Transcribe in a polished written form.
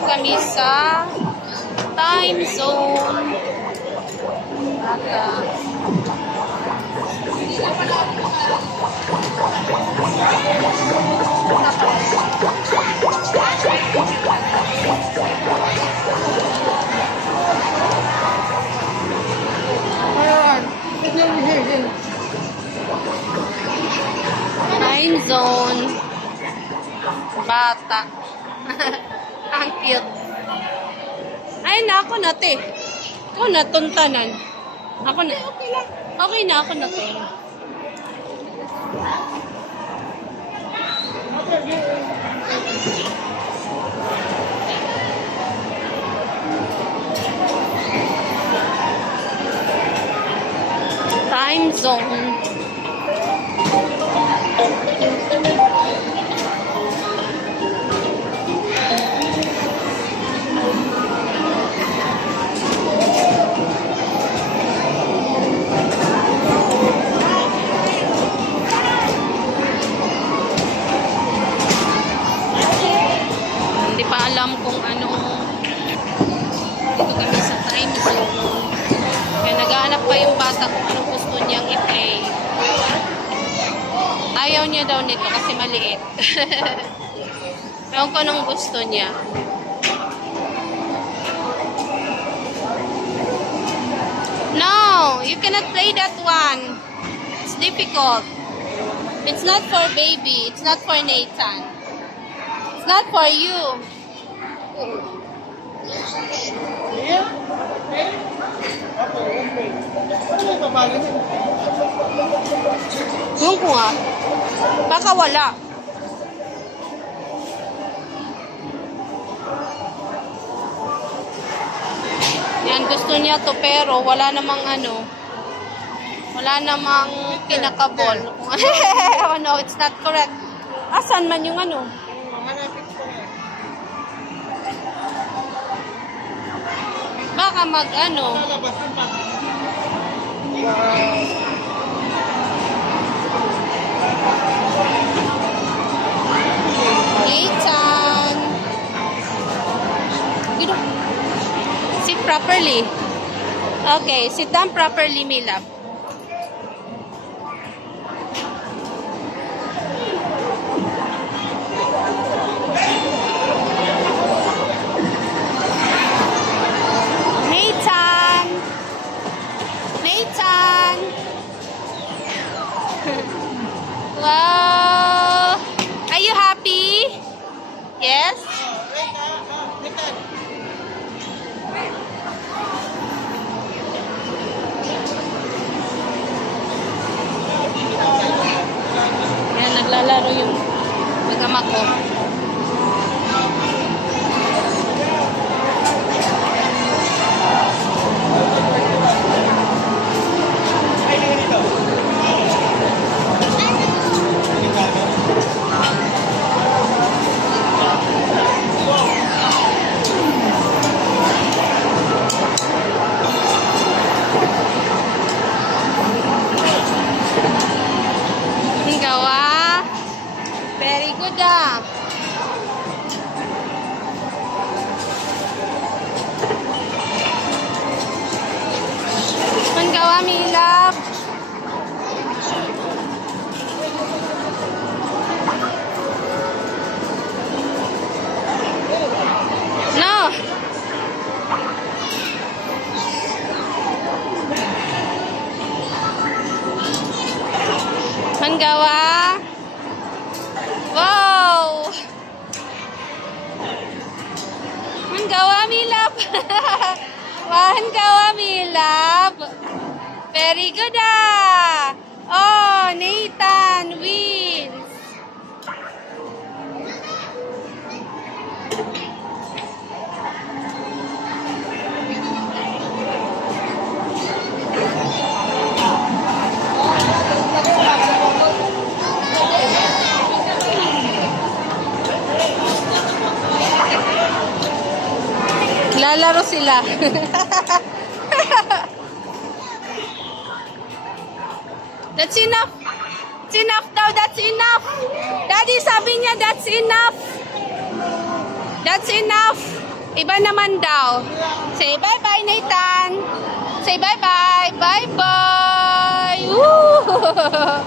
Kami sa time zone. Time zone. Bata. Ang cute. Ay, na ako na, te. Ako na, tuntanan. Ako na. Okay lang. Okay na, ako na, te. Time zone. Hindi pa alam kung anong dito kami sa time zone. Kaya naghahanap pa yung bata kung anong gusto niyang i-play. Ayaw niya daw nito kasi maliit. Ewan ko anong gusto niya. No, you cannot play that one. It's difficult. It's not for baby. It's not for Nathan. It's not for you. Yung ko nga. Baka wala. Yan, gusto niya to pero wala namang ano. Wala namang pinakabol. Oh no, it's not correct. Asan man yung ano? Baka mag ano. Nathan. Sit properly. Okay, sit down properly, my love. Nathan. Nathan. Wow. Are you happy? Yes? Yan, naglalaro yung mag-ama ko. Very good ah. Manggawa, my love. No. Manggawa. Wow! Manggawa, my love. Manggawa, my love. Very good ah. Oh, Nathan wins. Lalaro sila. That's enough. It's enough daw. That's enough. Daddy sabi niya that's enough. That's enough. Iba naman daw. Say bye-bye, Nathan. Say bye-bye. Bye-bye. Woo!